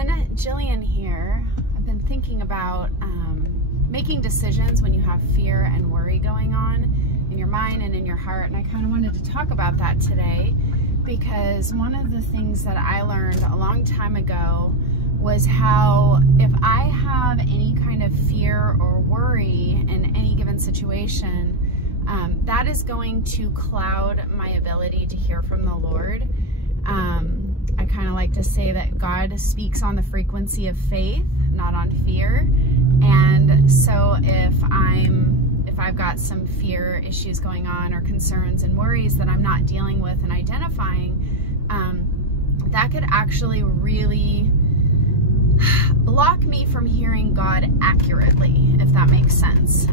everyone, Jillian here. I've been thinking about making decisions when you have fear and worry going on in your mind and in your heart, and I kind of wanted to talk about that today because one of the things that I learned a long time ago was how if I have any kind of fear or worry in any given situation, that is going to cloud my ability to hear from the Lord. I kind of like to say that God speaks on the frequency of faith, not on fear. And so if I've got some fear issues going on or concerns and worries that I'm not dealing with and identifying, that could actually really block me from hearing God accurately, if that makes sense.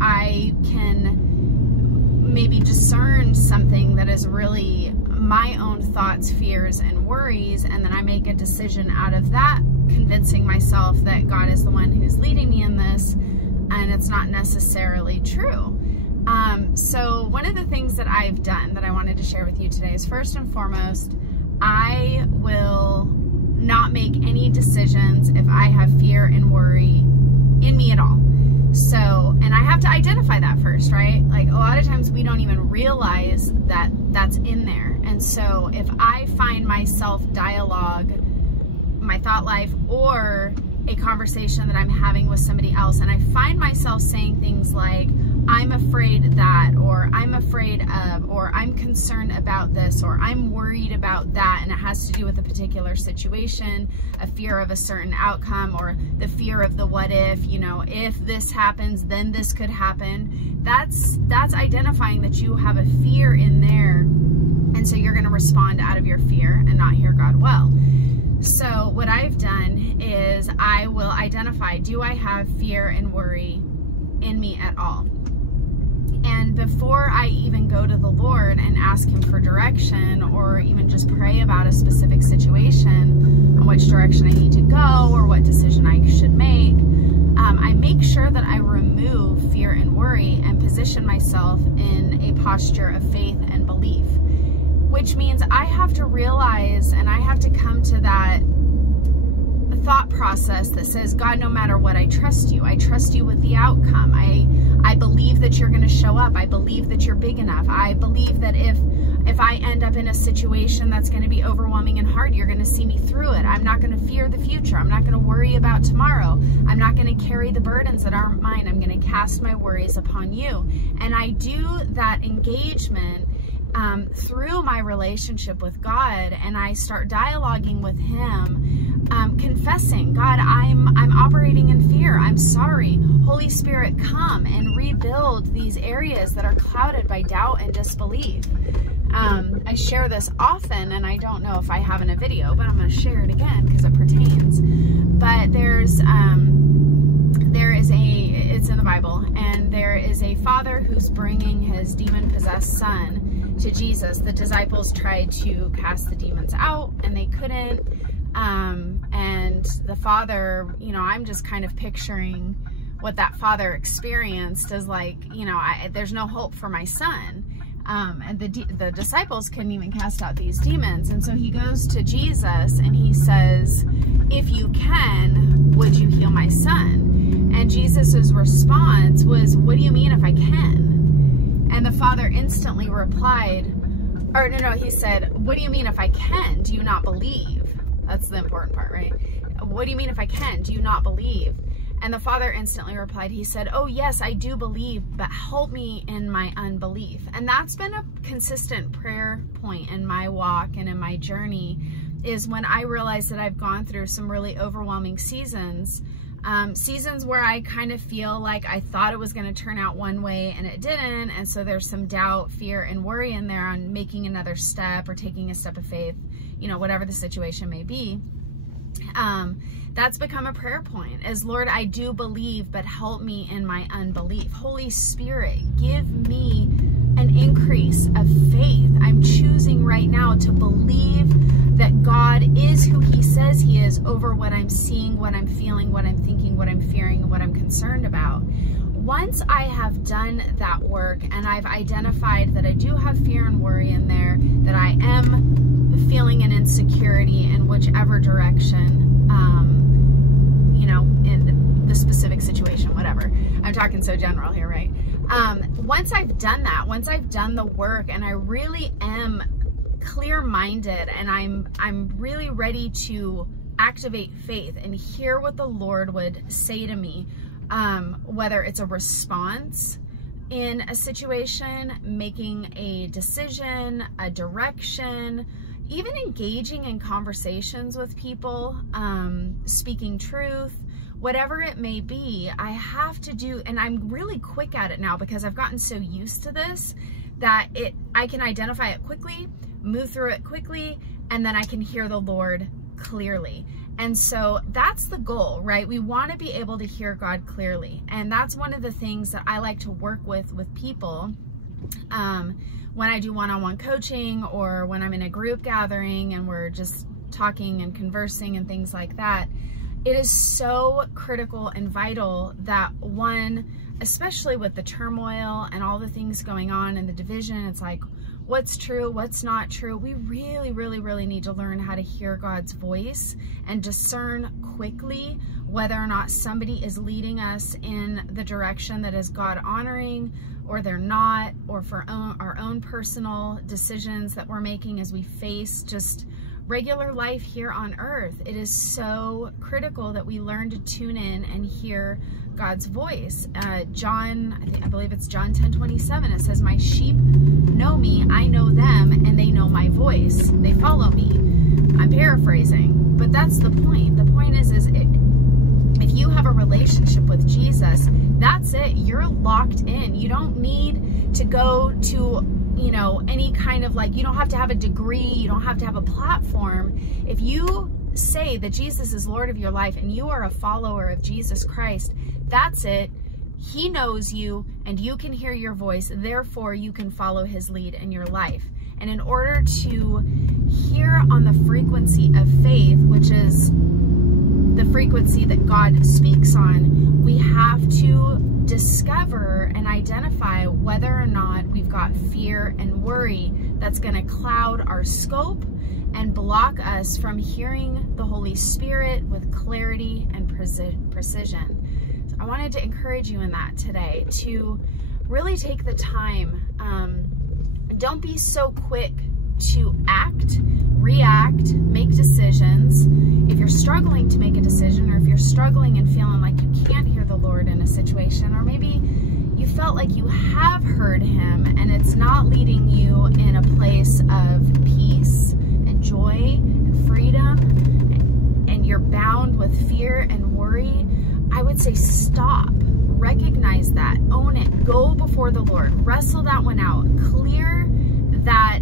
I can maybe discern something that is really my own thoughts, fears, and worries, and then I make a decision out of that, convincing myself that God is the one who's leading me in this, and it's not necessarily true. So one of the things that I've done that I wanted to share with you today is, first and foremost, I will not make any decisions if I have fear and worry in me at all. So, and I have to identify that first, right? Like a lot of times we don't even realize that that's in there. And so if I find myself dialogue, my thought life, or a conversation that I'm having with somebody else, and I find myself saying things like, I'm afraid that, or I'm afraid of, or I'm concerned about this, or I'm worried about that, and it has to do with a particular situation, a fear of a certain outcome, or the fear of the what if, you know, if this happens, then this could happen. That's identifying that you have a fear in there, and so you're going to respond out of your fear and not hear God well. So what I've done is I will identify, do I have fear and worry in me at all? And before I even go to the Lord and ask Him for direction, or even just pray about a specific situation, on which direction I need to go or what decision I should make, I make sure that I remove fear and worry and position myself in a posture of faith and belief, which means I have to realize and I have to come to that thought process that says, God, no matter what, I trust you. I trust you with the outcome. I believe that you're going to show up. I believe that you're big enough. I believe that if I end up in a situation that's going to be overwhelming and hard, you're going to see me through it. I'm not going to fear the future. I'm not going to worry about tomorrow. I'm not going to carry the burdens that aren't mine. I'm going to cast my worries upon you. And I do that engagement through my relationship with God, and I start dialoguing with Him, confessing, God, I'm operating in fear. I'm sorry. Holy Spirit, come and rebuild these areas that are clouded by doubt and disbelief. I share this often, and I don't know if I have in a video, but I'm going to share it again because it pertains. But it's in the Bible, and there is a father who's bringing his demon-possessed son to Jesus. The disciples tried to cast the demons out, and they couldn't. And the father, you know, I'm just kind of picturing what that father experienced as like, you know, there's no hope for my son. And the disciples couldn't even cast out these demons. And so he goes to Jesus and he says, if you can, would you heal my son? And Jesus's response was, what do you mean if I can? And the father instantly replied, or no, he said, what do you mean if I can? Do you not believe? That's the important part, right? What do you mean if I can? Do you not believe? And the father instantly replied, he said, oh yes, I do believe, but help me in my unbelief. And that's been a consistent prayer point in my walk and in my journey, is when I realized that I've gone through some really overwhelming seasons, seasons where I kind of feel like I thought it was going to turn out one way and it didn't. And so there's some doubt, fear, and worry in there on making another step or taking a step of faith, you know, whatever the situation may be. That's become a prayer point, is Lord, I do believe, but help me in my unbelief. Holy Spirit, give me an increase of faith. I'm choosing right now to believe that God is who He says He is over what I'm seeing, what I'm feeling, what I'm thinking, what I'm fearing, and what I'm concerned about. Once I have done that work and I've identified that I do have fear and worry in there, that I am feeling an insecurity and would whichever direction, you know, in the specific situation, whatever. I'm talking so general here, right? Once I've done that, once I've done the work and I really am clear-minded and I'm really ready to activate faith and hear what the Lord would say to me, whether it's a response in a situation, making a decision, a direction, even engaging in conversations with people, speaking truth, whatever it may be, I have to do, and I'm really quick at it now because I've gotten so used to this that I can identify it quickly, move through it quickly, and then I can hear the Lord clearly. And so that's the goal, right? We want to be able to hear God clearly. And that's one of the things that I like to work with people when I do one-on-one coaching or when I'm in a group gathering and we're just talking and conversing and things like that. It is so critical and vital that one, especially with the turmoil and all the things going on and the division, it's like, what's true, what's not true. We really, really, really need to learn how to hear God's voice and discern quickly whether or not somebody is leading us in the direction that is God honoring or they're not, or for our own personal decisions that we're making as we face just regular life here on earth. It is so critical that we learn to tune in and hear God's voice. John, I believe it's John 10:27. It says, "My sheep know me, I know them, and they know my voice. They follow me." I'm paraphrasing, but that's the point. The point is if you have a relationship with Jesus, that's it. You're locked in. You don't need to go to, you know, any kind of like, you don't have to have a degree, you don't have to have a platform. If you say that Jesus is Lord of your life and you are a follower of Jesus Christ, that's it. He knows you and you can hear your voice, therefore you can follow his lead in your life. And in order to hear on the frequency of faith, which is the frequency that God speaks on, we have to discover and identify whether or not we've got fear and worry that's going to cloud our scope and block us from hearing the Holy Spirit with clarity and precision. So I wanted to encourage you in that today, to really take the time. Don't be so quick to act, react, make decisions. If you're struggling to make a decision, or if you're struggling and feeling like you can't hear the Lord in a situation, or maybe you felt like you have heard him and it's not leading you in a place of peace and joy and freedom, and you're bound with fear and worry, I would say stop. Recognize that, own it, go before the Lord, wrestle that one out, clear that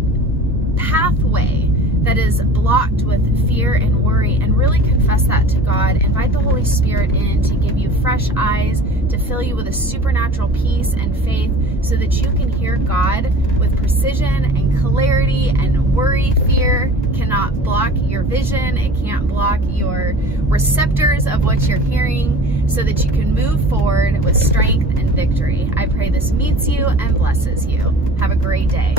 pathway that is blocked with fear and worry, and really confess that to God. Invite the Holy Spirit in to give you fresh eyes, to fill you with a supernatural peace and faith so that you can hear God with precision and clarity. And worry, fear cannot block your vision. It can't block your receptors of what you're hearing, so that you can move forward with strength and victory. I pray this meets you and blesses you. Have a great day.